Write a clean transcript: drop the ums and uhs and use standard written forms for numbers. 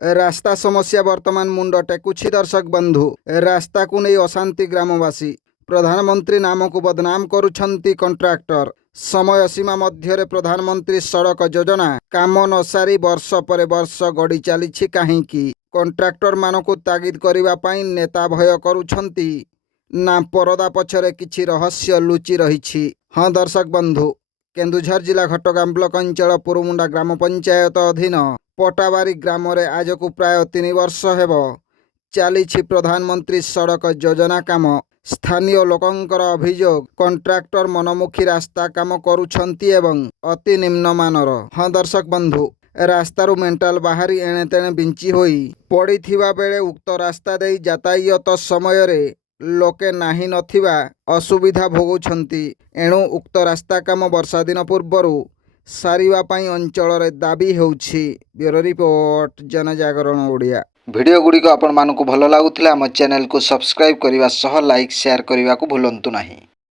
रास्ता समस्या वर्तमान मुंड टेकुछि। दर्शक बंधु, रास्ता को नहीं अशांति ग्रामवासी प्रधानमंत्री नाम को बदनाम करुछंती कंट्राक्टर। समय सीमा मध्य प्रधानमंत्री सड़क योजना काम न सारी वर्ष पर वर्ष गड़ी चली कहीं कंट्राक्टर मानक तागिद करने नेता भय करुछंती ना परदा पछरे किछि रहस्य लुचि रही। हाँ दर्शक बंधु, केन्दुझर जिला घटगां ब्लॉक अंचल पुरुमुंडा ग्राम पंचायत अधीन पटाबारी ग्राम रे आज को प्राय 3 वर्ष हेब चली प्रधानमंत्री सड़क योजना काम। स्थानीय लोकंकर अभियोग कंट्राक्टर मनमुखी रास्ता काम करुछंती एवं अति निम्नमानर। हाँ दर्शक बंधु, रास्तारू मेंटाल बाहरी एणे तेणे बिंची होई पड़िथिबा बेले उक्त रास्ता देई यातायात समय रे लोके नाही नथिबा असुविधा भोगुछंती। एणु उक्त रास्ता काम वर्षा दिन पूर्वरु सारिबा पाई अंचल रे दाबी होउछि। ब्यूरो रिपोर्ट, जनजागरण ओडिया। वीडियो गुडी को आपण मानकु भलो लागुथिला हम चैनल को सब्सक्राइब करिवा सह लाइक शेयर करिवा को भूलंतु नाही।